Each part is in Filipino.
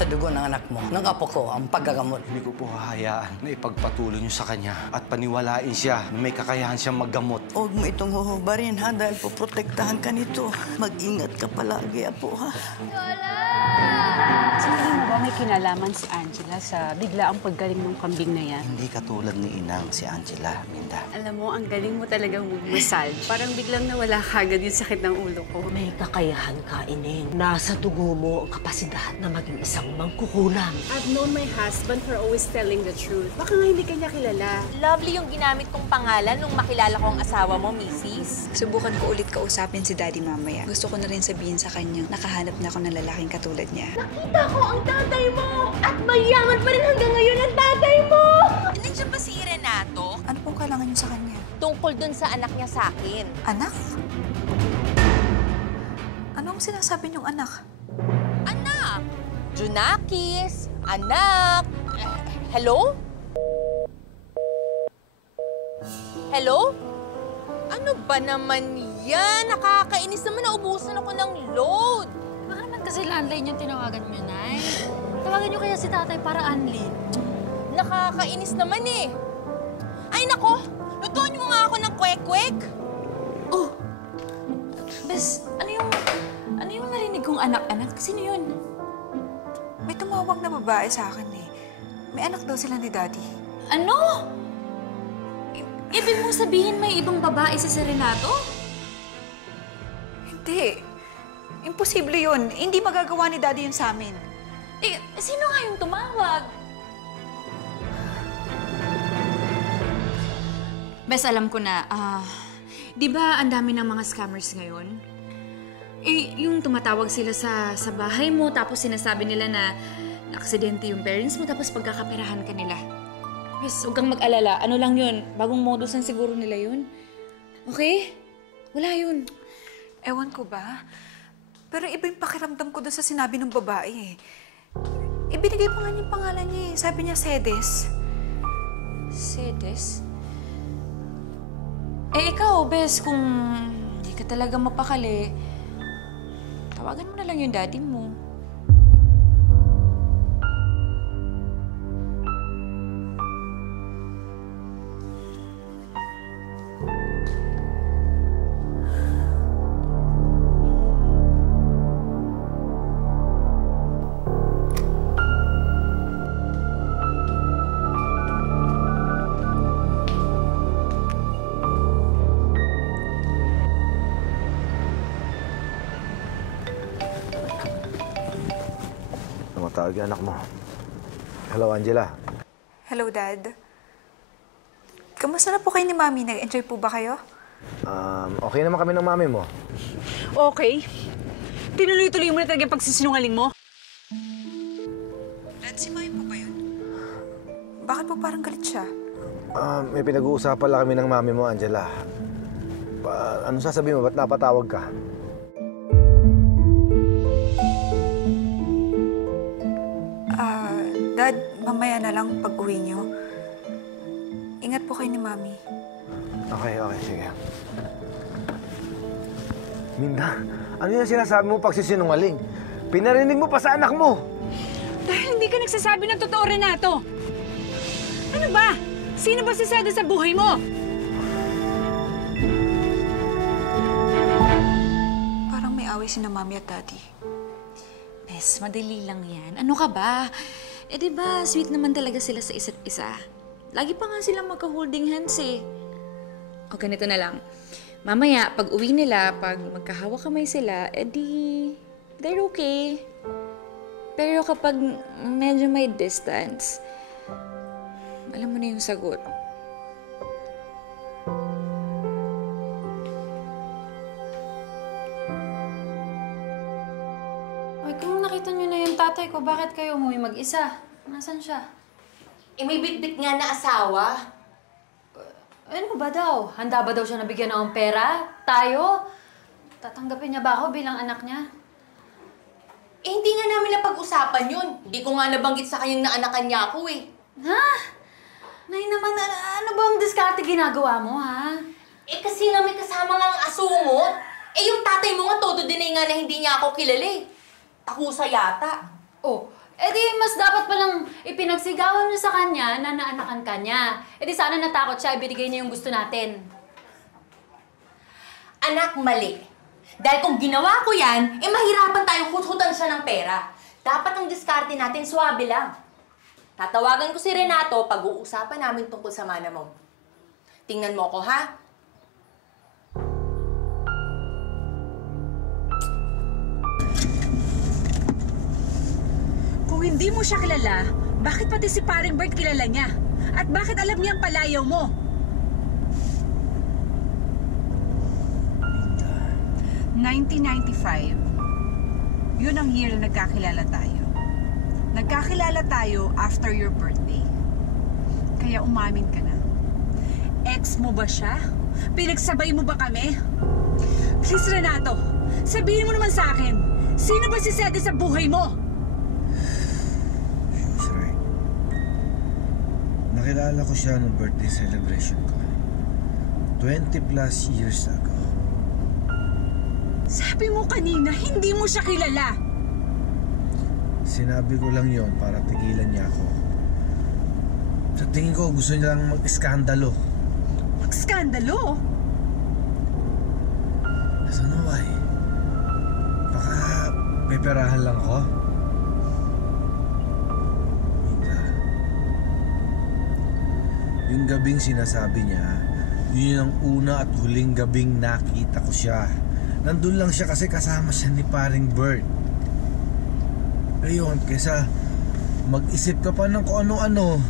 sa dugo ng anak mo, ng apo ko, ang paggagamot. Hindi ko po hahayaan na ipagpatuloy niyo sa kanya at paniwalain siya na may kakayahan siyang maggamot. Huwag mo itong huhubarin, ha? Dahil poprotektahan ka nito. Mag-ingat ka palagi, apo, ha? Sinabi mo ba may kinalaman si Angela sa biglaang paggaling ng kambing na yan? Hindi katulad ni Inang si Angela, Minda. Alam mo, ang galing mo talagang mag-massage. Parang biglang nawala kagad yung sakit ng ulo ko. May kakayahan ka, Ineng. Nasa dugo mo ang kapasidad na maging isang mangkukulam. I've known my husband for always telling the truth. Baka nga hindi kanya kilala. Lovely yung ginamit kong pangalan nung makilala ko ang asawa mo, Mrs. Subukan ko ulit kausapin si Daddy mamaya. Gusto ko na rin sabihin sa kanya, nakahanap na ako ng lalaking katulad niya. Nakita ko ang tatay mo! At mayaman pa rin hanggang ngayon ang tatay mo! Nandiyan ba si Renato? Ano pong kailangan niyo sa kanya? Tungkol dun sa anak niya sa akin. Anak? Anong sinasabi niyong anak? Anak! Junakis! Anak! Hello? Hello? Ano ba naman yan? Nakakainis naman, naubusan ako ng load. Baka naman kasi landline yung tinawagan niyo, Nay. Tawagan niyo kaya si tatay para Anli. Nakakainis naman eh. Ay nako, lutuan niyo nga ako ng kwek-kwek. Oh! Bes, ano yung narinig kong anak-anak? Sino yun? May tumawag na babae sa akin eh. May anak daw sila ni Daddy. Ano? Ibig mong sabihin may ibang babae sa Renato? Hindi. Imposible yun. Hindi magagawa ni Daddy yun sa amin. Eh, sino nga yung tumawag? Bes, alam ko na. Di ba ang dami ng mga scammers ngayon? Eh, yung tumatawag sila sa bahay mo, tapos sinasabi nila na aksidente yung parents mo, tapos pagkakaperahan ka nila. Bes, huwag kang mag-alala. Ano lang yun? Bagong modus lang siguro nila yun. Okay? Wala yun. Ewan ko ba? Pero iba yung pakiramdam ko doon sa sinabi ng babae eh. Ibinigay pa nga niya yung pangalan niya eh. Sabi niya, Sedes. Sedes? Eh, ikaw, Bes, kung hindi ka talaga mapakali, tawagan mo na lang yung daddy mo. Tumatawag yung anak mo. Hello, Angela. Hello, Dad. Kamusta na po kayo ni Mami? Nag-enjoy po ba kayo? Okay naman kami ng mami mo. Okay. Tinuloy-tuloy mo na talaga yung pagsisinungaling mo. Dad, si Mami po ba yun? Bakit po parang galit siya? May pinag-uusapan lang kami ng mami mo, Angela. Anong sasabihin mo? Ba't napatawag ka? Dad, mamaya na lang pag-uwi niyo. Ingat po kayo ni Mami. Okay, sige. Minda, ano yung sinasabi mo pagsisinungaling? Pinarinig mo pa sa anak mo! Dahil hindi ka nagsasabi ng totoo, Renato. Ano ba? Sino ba si Sedes sa buhay mo? Parang may away sina Mami at Daddy. Bes, madali lang yan. Ano ka ba? Eh, di ba, sweet naman talaga sila sa isa't isa. Lagi pa nga silang magka-holding hands eh. O, ganito na lang. Mamaya, pag uwi nila, pag magkahawak kamay sila, edi, they're okay. Pero kapag medyo may distance, alam mo na yung sagot. Ay, kung nakita niyo na yung tatay ko, bakit kayo umuwi mag-isa? Nasaan siya? Eh, may bitbit nga na asawa. Ano ba daw? Handa ba daw siya nabigyan ng pera? Tayo? Tatanggapin niya ba ako bilang anak niya? Eh, hindi nga namin napag-usapan yun. Hindi ko nga nabanggit sa kanyang naanakan niya ako eh. Ha? Nay naman, ano ba ang diskarte ginagawa mo, ha? Eh, kasi nga may kasama nga ang asungot. Eh, yung tatay mo nga todo din nga na hindi niya ako kilala eh. Takusa yata. Oh, edi pinagsigawan niyo sa kanya na naanakan ka niya. E di sana natakot siya, ibinigay niya yung gusto natin. Anak, mali. Dahil kung ginawa ko yan, mahirapan tayong hut-hutan siya ng pera. Dapat ang diskarte natin, swabe lang. Tatawagan ko si Renato, pag-uusapan namin tungkol sa mana mo. Tingnan mo ko, ha? Kung hindi mo siya kilala, bakit pati si paring Bert kilala niya? At bakit alam niya ang palayaw mo? 1995, yun ang year na nagkakilala tayo. Nagkakilala tayo after your birthday. Kaya umamin ka na. Ex mo ba siya? Pinagsabay mo ba kami? Please, Renato, sabihin mo naman sa akin, sino ba si Sede sa buhay mo? She was right. Nakilala ko siya nung birthday celebration ko. 20 plus years ago. Sabi mo kanina, hindi mo siya kilala. Sinabi ko lang yon para tigilan niya ako. Sa tingin ko, gusto niya lang mag-iskandalo. Mag-skandalo? I don't know why. Baka peperahan lang ako. Hindi. Yung gabing sinasabi niya, yun ang una at huling gabing nakita ko siya. Nandun lang siya kasi kasama siya ni paring Bert. Ayun, kaysa mag-isip ka pa ng kung ano-ano,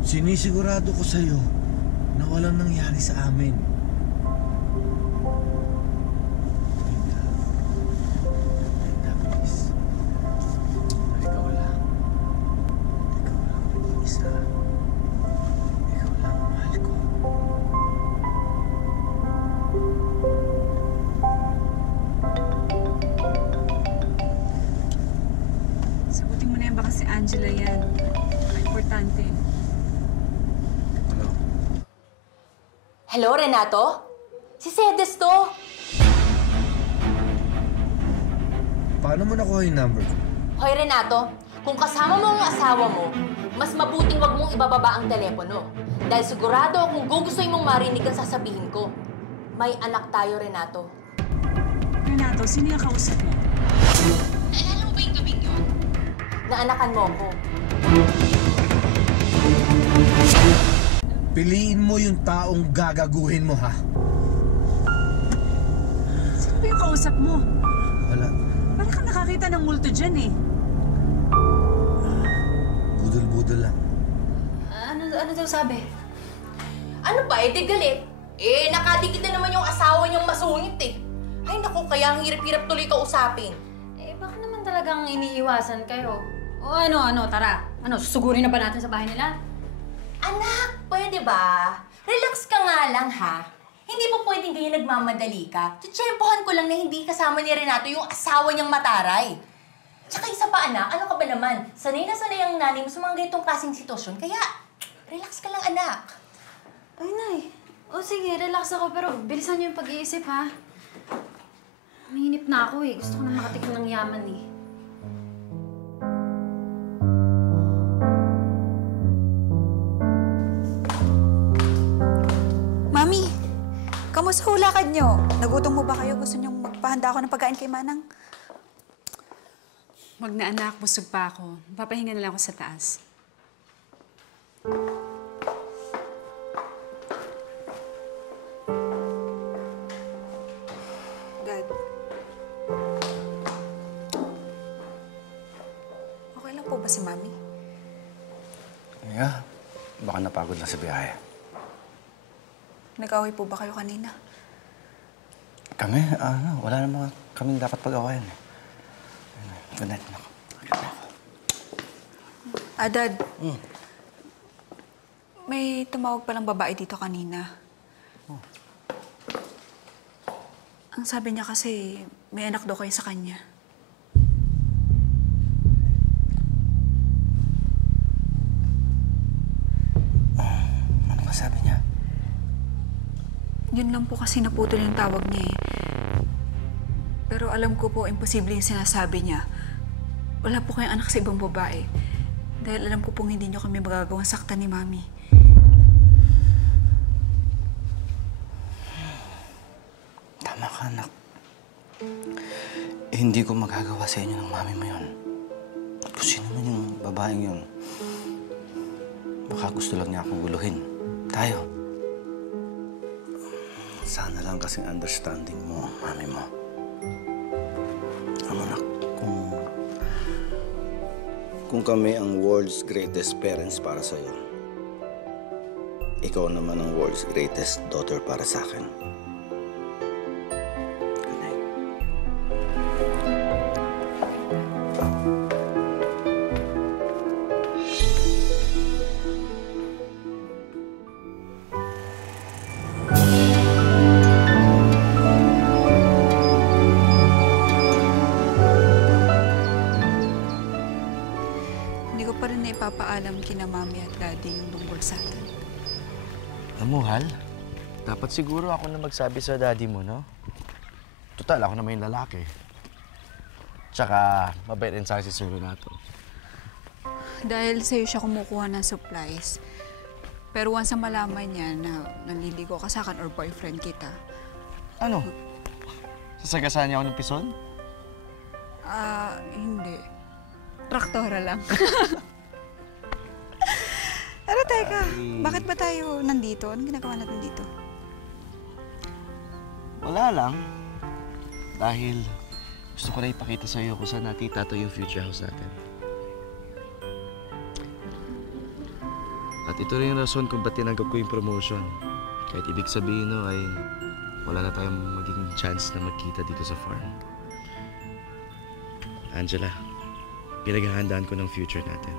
sinisigurado ko sa'yo na walang nangyari sa amin. Linda, please. Ikaw lang. Ikaw lang mag-iisa. Ikaw lang ang mahal ko. Sagutin mo na yan, baka si Angela yan. Importante. Ano? Hello, Renato? Si Sedes to. Paano mo nakuha yung number ko? Hoy, Renato, kung kasama mo ang asawa mo, mas mabuting wag mong ibababa ang telepono. Dahil sigurado akong gugustuhin mong marinig ang sasabihin ko. May anak tayo, Renato. Renato, sino yung kausap mo? Naalala mo ba yung gabing yun? Naanakan mo ako. Piliin mo yung taong gagaguhin mo, ha? Sino ba yung kausap mo? Wala. Parang ka nakakita ng multo dyan eh. Budol-budol lang. Ano daw sabi? Ano ba, di galit? Nakadikit na naman yung asawa niyang masungit eh. Ay naku, kaya ang hirap-hirap tuloy kausapin. Baka naman talagang iniiwasan kayo. O tara. Susugurin na ba natin sa bahay nila? Anak, pwede ba? Relax ka nga lang, ha? Hindi po pwedeng ganyan nagmamadali ka. Titsyempohan ko lang na hindi kasama ni Renato yung asawa niyang mataray. Tsaka isa pa, anak, ano ka ba naman? Sanay na sanay ang nanay mo sa mga ganitong klaseng sitwasyon. Kaya, relax ka lang, anak. Ay, Nay. O sige, relax ako pero bilisan niyo yung pag-iisip, ha? Mahinip na ako eh. Gusto ko na makatikim ng yaman eh. Mami, kamusta hulakad niyo? Nagutom mo ba kayo? Gusto niyong magpahanda ako ng pagkain kay Manang? Wag na anak, busog pa ako. Papahinga na lang ako sa taas. Dad. Okay lang po ba si Mami? Yeah, baka napagod lang sa biyahe. Nag-away po ba kayo kanina? Kami? Wala naman kaming dapat pag-awayan. Good night, anak. Dad. May tumawag palang babae dito kanina. Ang sabi niya kasi, may anak daw kayo sa kanya. Ano ba sabi niya? Yun lang po kasi naputol yung tawag niya eh. Pero alam ko po, imposible yung sinasabi niya. Wala po kayong anak sa ibang babae. Dahil alam ko pong hindi niyo kami magagawang saktan ni Mami. Tama ka, anak. Hindi ko magagawa sa inyo ng mami mo yun. Kung sino man yung babaeng yun, baka gusto lang niya akong guluhin. Tayo. Sana lang kasing understanding mo, mami mo. Ano, anak, kung kami ang world's greatest parents para sa'yo, ikaw naman ang world's greatest daughter para sa akin. Ipapaalam kina Mami at Daddy yung tungkol sa atin. Mahal, dapat siguro ako na magsabi sa daddy mo, no? Total, ako naman yung lalaki. Tsaka, mabait din sa si Sir Renato. Dahil sa'yo siya kumukuha ng supplies. Pero once na malaman niya na naliligo ka sa akin or boyfriend kita. Ano? Sasagasaan niya ako ng pison? Hindi. Traktora lang. Pero teka, bakit ba tayo nandito? Anong ginagawa natin dito? Wala lang. Dahil gusto ko na ipakita sa'yo kung saan natin itatayo yung future house natin. At ito rin yung rason kung ba't tinanggap ko yung promotion. Kahit ibig sabihin no, ay wala na tayong magiging chance na magkita dito sa farm. Angela, pinaghahandaan ko ng future natin.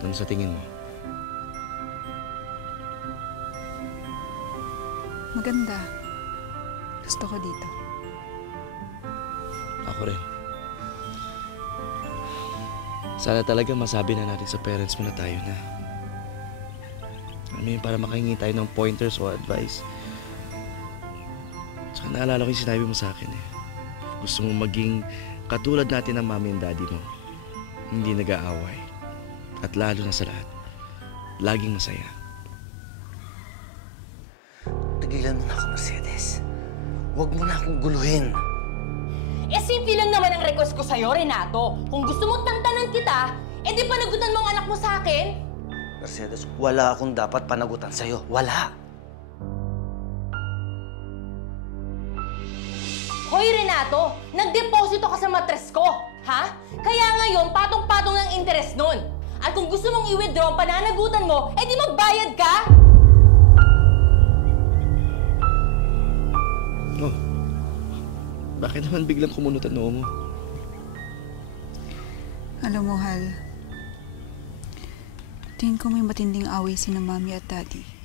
Ano sa tingin mo? Maganda. Gusto ko dito. Ako rin. Sana talaga masabi na natin sa parents mo na tayo na. I mean, para makahingi tayo ng pointers o advice. Tsaka naalala ko yung sinabi mo sa akin eh. Gusto mo maging katulad natin ng mami and daddy mo. Hindi nag-aaway. At lalo na sa lahat, laging masaya. Tigilan mo na ako, Mercedes. Huwag mo na akong guluhin. Eh, simple lang naman ang request ko sa'yo, Renato. Kung gusto mong tantanan kita, eh di panagutan mo ang anak mo sa akin. Mercedes, wala akong dapat panagutan sa'yo. Wala. Hoy, Renato! Nagdeposito ka sa matres ko, ha? Kaya ngayon, patong-patong ng interest nun. At kung gusto mong i-withdraw ang pananagutan mo, eh di magbayad ka! Oh, bakit naman biglang kumunot ang noo mo? Alam mo, Hal, tingin ko may matinding away sina Mami at Daddy.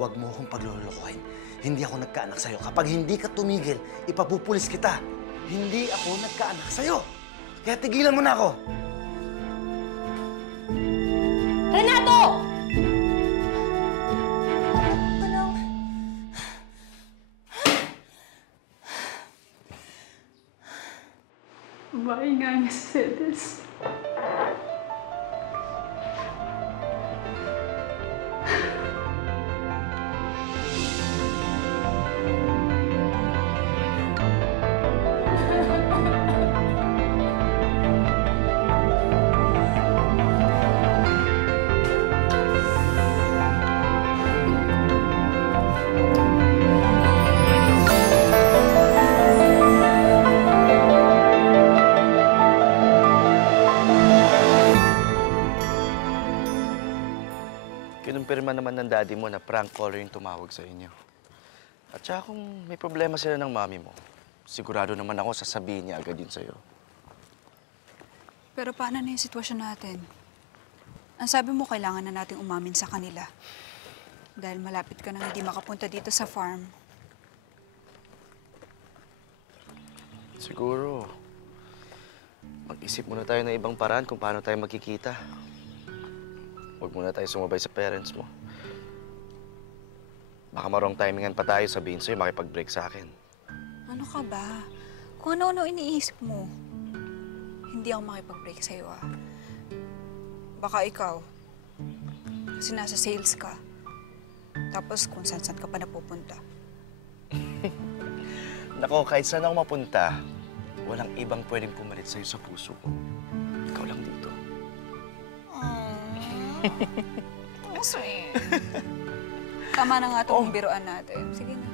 Huwag mo akong paglulukohin. Hindi ako nagkaanak sa'yo. Kapag hindi ka tumigil, ipapupulis kita. Hindi ako nagkaanak sa'yo. Kaya tigilan mo na ako. Renato! Babae nga niya si Mercedes. Kinumpirma naman ng daddy mo na prank caller yung tumawag sa inyo. At saka kung may problema sila ng mami mo, sigurado naman ako sasabihin niya agad yun sa'yo. Pero paano na yung sitwasyon natin? Ang sabi mo, kailangan na nating umamin sa kanila. Dahil malapit ka nang hindi makapunta dito sa farm. Siguro. Mag-isip muna tayo ng ibang paraan kung paano tayo magkikita. Huwag muna tayo sumabay sa parents mo. Baka marong timingan pa tayo, sabihin sa'yo makipag-break sa akin. Ano ka ba? Kung ano-ano iniisip mo. Hindi ako makipag-break sa'yo, ah. Baka ikaw. Kasi nasa sales ka. Tapos kung saan-saan ka pa napupunta. Nako, kahit saan ako mapunta, walang ibang pwedeng pumalit sa'yo sa puso ko. Ikaw lang dito. Oh, sweet. Tama na nga itong biruan natin. Sige na.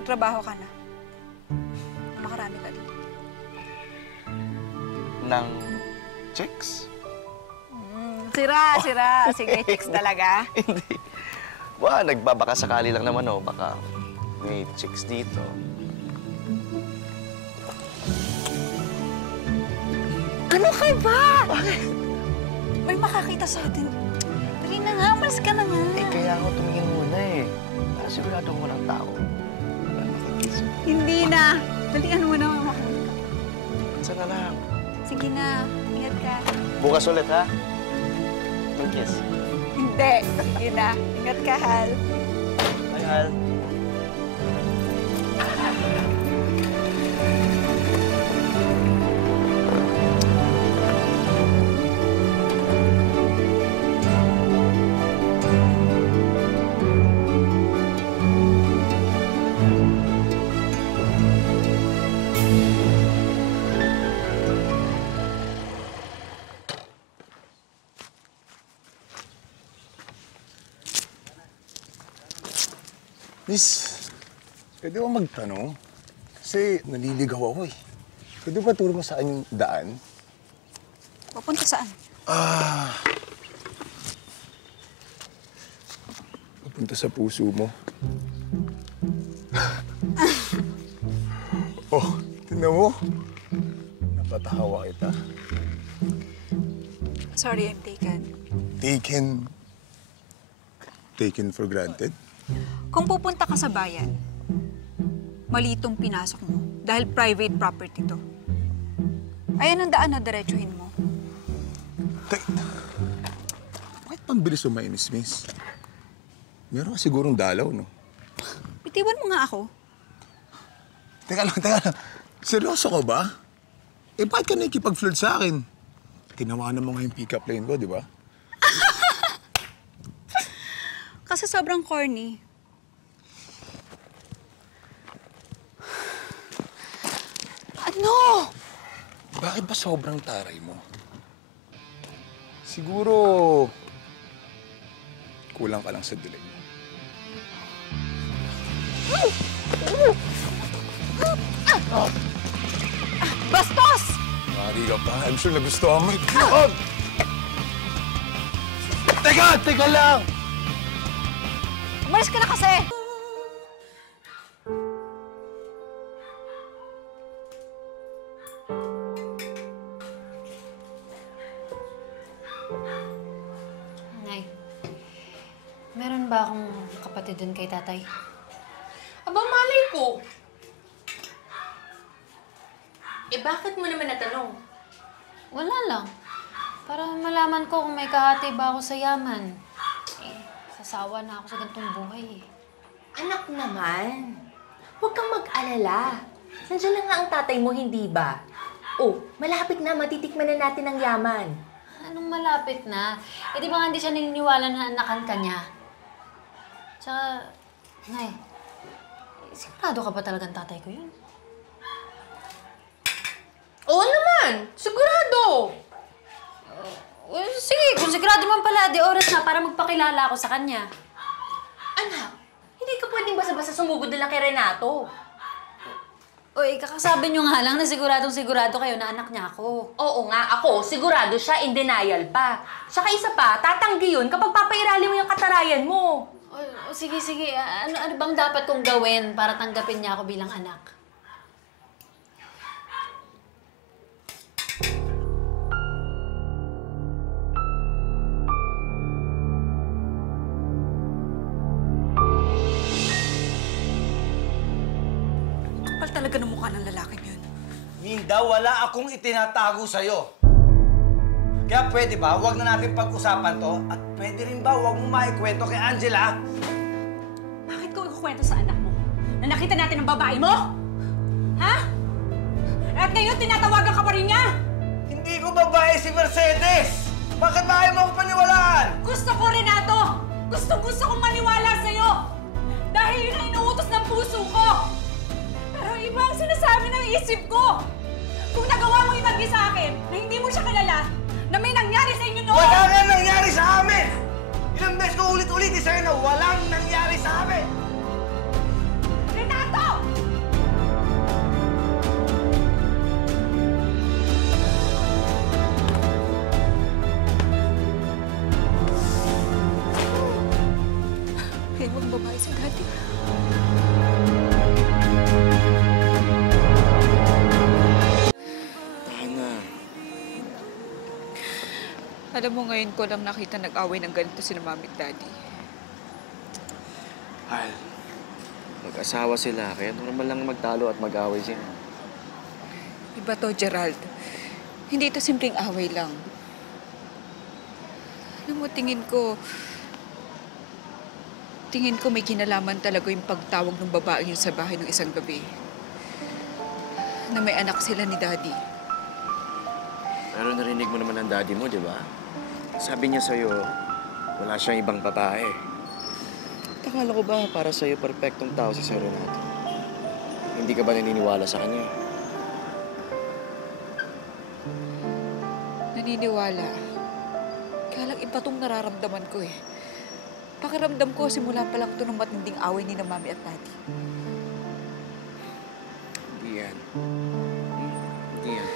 Magtrabaho ka na. Makarami ka dito. Nang chicks? Sira. Sige, chicks talaga. Hindi. Ba, nagbabaka sakali lang naman, oh. Baka may chicks dito. Ano ka ba? Bakit? May makakita sa atin. Dali na nga, umalis ka na nga. Eh, kaya ako tumingin muna eh. Para sigurado ko walang tao. Wala makakisa. Hindi na. Dalian mo na, makakita ka. Saan na lang? Sige na, ingat ka. Bukas ulit, ha? Don't kiss. Hindi. Sige na. Ingat ka, Hal. Bye, Hal. Miss, pwede ba magtanong? Kasi naliligaw ako eh. Pwede ba turo mo saan yung daan? Papunta saan? Papunta sa puso mo. Oh, tingnan mo. Napatahawa kita. Sorry, I'm taken. Taken for granted? Kung pupunta ka sa bayan, mali itong pinasok mo dahil private property to. Ayan ang daan na diretsuhin mo. Bakit pambilis umainis, miss? Meron ka sigurong dalaw, no? Bitiwan mo nga ako. Teka lang. Seryoso ka ba? Eh, bakit ka nakikipag-flirt sa akin? Tinawanan mo nga yung pick-up line ko, di ba? Kasi sobrang corny. Ano? Bakit ba sobrang taray mo? Siguro, kulang ka lang sa dilig mo. Bastos! Mari ka pa. I'm sure nagustuhan mo. God! Teka lang! Umalis ka na kasi! Nay, meron ba akong kapatid dun kay tatay? Aba, malay ko. Eh, bakit mo naman natanong? Wala lang. Para malaman ko kung may kahati ba ako sa yaman. Eh, sasawa na ako sa ganitong buhay eh. Anak naman, huwag kang mag-alala. Nandiyan lang nga ang tatay mo, hindi ba? Oh, malapit na, matitikman na natin ang yaman. Anong malapit na? Eh, di ba nga hindi siya naniniwala na anakan ka niya? Tsaka, Nay, sigurado ka ba talagang tatay ko yun? Oo naman, sigurado. Sige, kung sigurado man pala, di oras na para magpakilala ako sa kanya. Anak, hindi ka pwedeng basta-basta sumugod na lang kay Renato. Uy, kakasabi niyo nga lang na siguradong sigurado kayo na anak niya ako. Oo nga, ako, sigurado siya, in denial pa. Saka isa pa, tatanggi yun kapag papairali mo yung katarayan mo. Sige. Ano bang dapat kong gawin para tanggapin niya ako bilang anak? Kapal talaga ng mukha ng lalaking yun. Imelda, wala akong itinatago sa'yo. Kaya pwede ba, huwag na natin pag-usapan to? At pwede rin ba, huwag mo maikwento kay Angela? Bakit ko ikukwento sa anak mo na nakita natin ang babae mo? Ha? At ngayon, tinatawagan ka pa rin niya? Hindi ko babae si Mercedes! Bakit ba ayaw mo akong paniwalaan? Gusto ko, Renato! Gusto kong maniwala sa'yo! Dahil yun ang inuutos ng puso ko! Pero iba ang sinasabi ng isip ko! Kung nagawa mo itagi sa akin na hindi mo siya kilala, na may nangyari sa inyo noon! Wala nga nangyari sa amin! Ilang beses ko ulit-ulitin sa'yo na walang nangyari sa amin! Renato! Ewan babae sa dati. Tana. Alam mo, ngayon ko lang nakita nag-away ng ganito sina Mami at Daddy. Hal, mag-asawa sila, kaya normal lang magtalo at mag-away sila. Iba to, Gerald. Hindi ito simpleng away lang. Alam mo, tingin ko may kinalaman talaga yung pagtawag ng babae yun sa bahay ng isang gabi. Na may anak sila ni Daddy. Pero narinig mo naman ang daddy mo, di ba? Sabi niya sa'yo, wala siyang ibang babae. Akala ko ba para sa'yo perfectong tao si Sir Renato? Hindi ka ba naniniwala sa kanya? Naniniwala. Kaya lang iba tong nararamdaman ko eh. Pakiramdam ko simula pa lang ito ng matinding away ni na Mami at Daddy. Hindi yan. Hindi yan.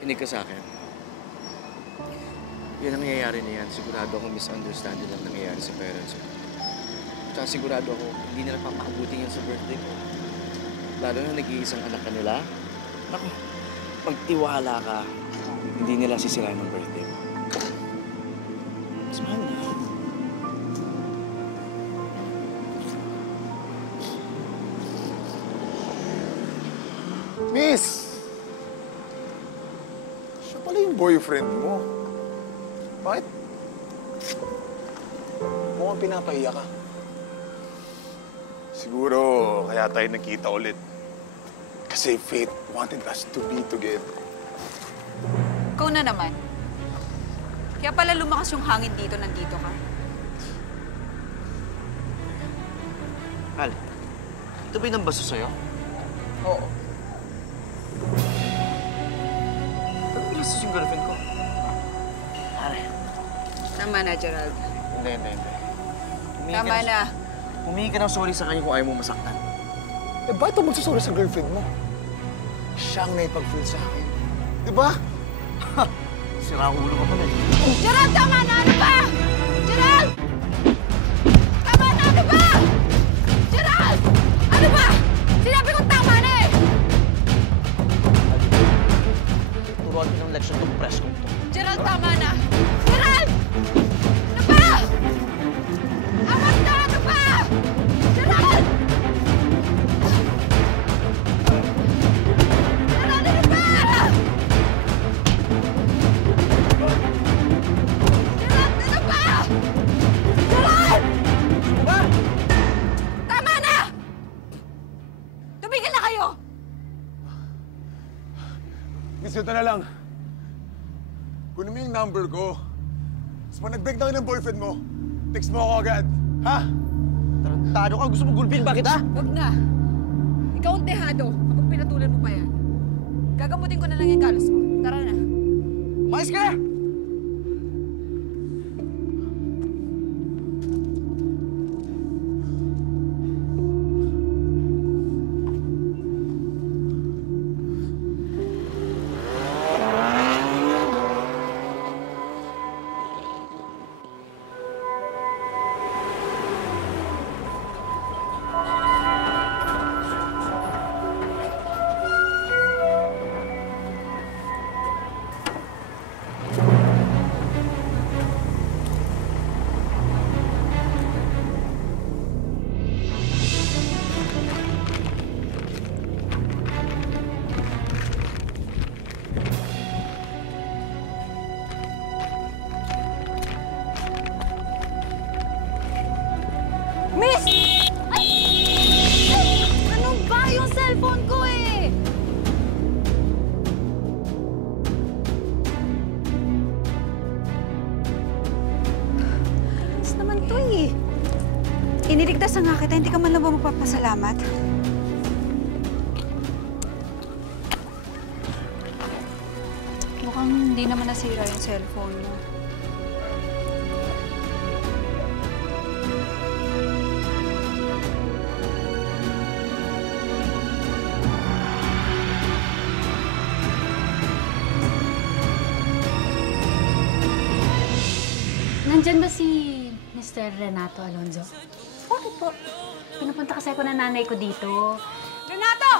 Inig ka sa akin. Yan ang nangyayari na yan. Sigurado akong misunderstanding lang nangyayari sa parents ko. Tsaka sigurado ako, hindi nila papakabutin yan sa birthday ko. Lalo na nag-iisang anak ka nila. Naku, magtiwala ka. Hindi nila sisirain ang birthday mo. Mas mahal na. Miss! Siya pala yung boyfriend mo. Bakit? Mukhang pinapahiya ka. Siguro kaya tayo nakita ulit. Kasi fate wanted us to be together. Ikaw na naman. Kaya pala lumakas yung hangin dito, nandito ka. Hal, ito ba yung baso sa'yo? Oo. Ba't pinasas yung girlfriend ko? Pare. Tama na, Gerald. Hindi. Tama na. Humingi ka ng sorry sa kanya kung ayaw mo masaktan. Eh, bakit ito magsusorry sa girlfriend mo? Siya ang naipag-feel sa akin. Di ba? Sira ulo ka pala. Gerald, tama na! Ano ba? Gerald! Tama na! Ano ba? Gerald! Ano ba? Sinabi ko tama na eh! Turuan ko ng leksyon itong press ko ito. Gerald, tama na! Gerald! Ano ba? Amat na! Ano ba? Gerald! Gerald, ano ba? Gerald, ano ba? Gerald! Ano ba? Tama na! Tumigil na kayo! Miss, ito na lang. Kunin mo yung number ko. Tapos pag nag-break na kayo ng boyfriend mo, text mo ako agad. Ha? Tarantado ka, gusto mo gulpin ba kita? Huwag na. Ikaw ang dehado kapag pinatulan mo pa yan. Gagamutin ko na lang yung galos mo. Tara na. Mais ka! Pinagdasal nga kita, hindi ka man lang ba magpapasalamat? Mukhang hindi naman nasira yung cellphone mo. Nandyan ba si Mr. Renato Alonzo? Bakit po? Pinupunta kasi ako ng nanay ko dito. Renato!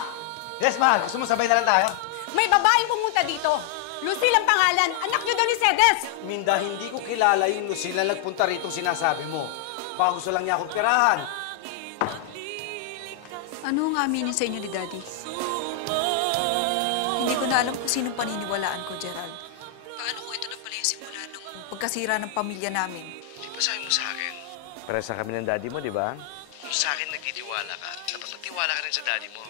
Yes, mahal. Gusto mo sabay na lang tayo? May babaeng pumunta dito. Lucille ang pangalan. Anak niyo daw ni Cedes. Minda, hindi ko kilala yung Lucille na nagpunta rito sinasabi mo. Baka gusto lang niya akong pirahan. Ano ang aminin sa inyo ni Daddy? Hindi ko na alam kung sinong paniniwalaan ko, Gerald. Paano kung ito na pala yung simula ng pagkasira ng pamilya namin? Di ba sabi mo sa akin? Para sa kami ng daddy mo, di ba? Kung sa akin nagtitiwala ka, dapat magtiwala ka rin sa daddy mo.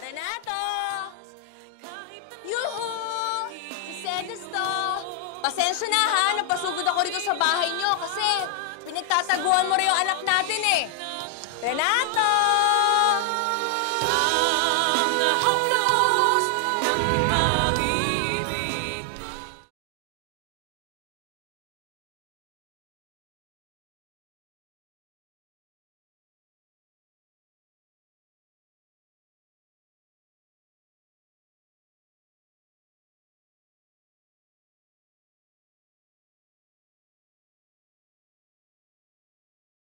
Renato! Yuhu! Si Cedes to! Pasensya na ha, napasugod ako rito sa bahay niyo kasi pinagtataguan mo rin yung anak natin eh. Renato!